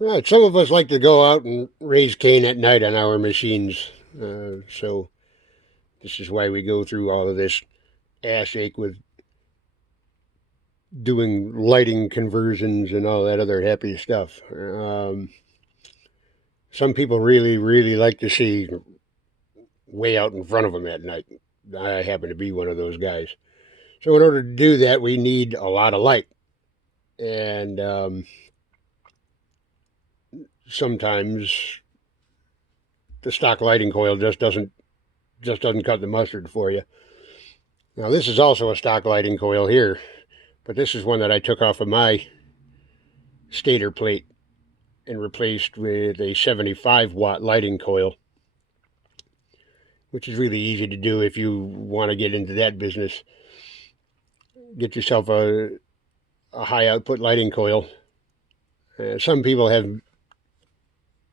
All right, some of us like to go out and raise cane at night on our machines. So this is why we go through all of this ass ache with doing lighting conversions and all that other happy stuff. Some people really, really like to see way out in front of them at night. I happen to be one of those guys. So in order to do that, we need a lot of light. And sometimes the stock lighting coil just doesn't cut the mustard for you. Now this is also a stock lighting coil here, but this is one that I took off of my stator plate and replaced with a 75-watt lighting coil, which is really easy to do if you want to get into that business. Get yourself a high output lighting coil. Some people have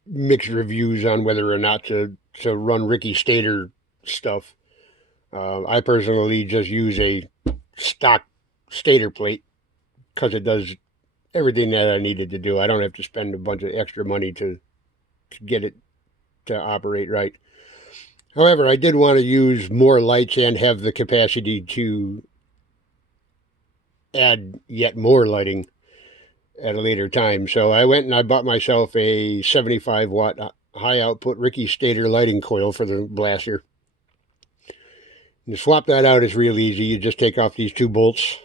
mixed reviews on whether or not to run Ricky Stator stuff. I personally just use a stock stator plate because it does everything that I needed to do. I don't have to spend a bunch of extra money to get it to operate right. However, I did want to use more lights and have the capacity to add yet more lighting at a later time. So I went and I bought myself a 75-watt high output Ricky Stator lighting coil for the Blaster. And to swap that out is real easy. You just take off these two bolts,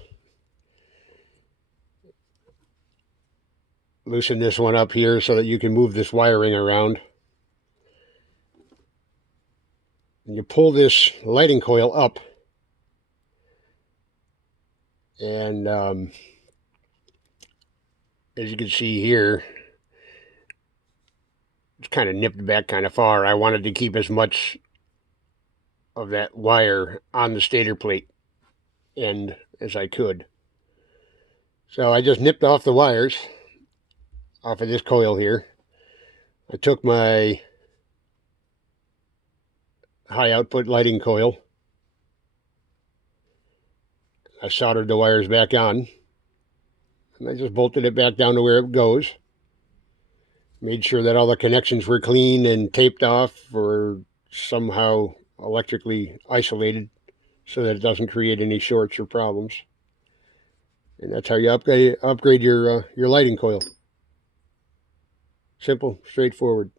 loosen this one up here so that you can move this wiring around. And you pull this lighting coil up, and as you can see here, it's kind of nipped back kind of far. I wanted to keep as much of that wire on the stator plate end as I could. So I just nipped off the wires off of this coil here. I took my high output lighting coil. I soldered the wires back on, and I just bolted it back down to where it goes. Made sure that all the connections were clean and taped off or somehow electrically isolated so that it doesn't create any shorts or problems. And that's how you upgrade your lighting coil. Simple, straightforward.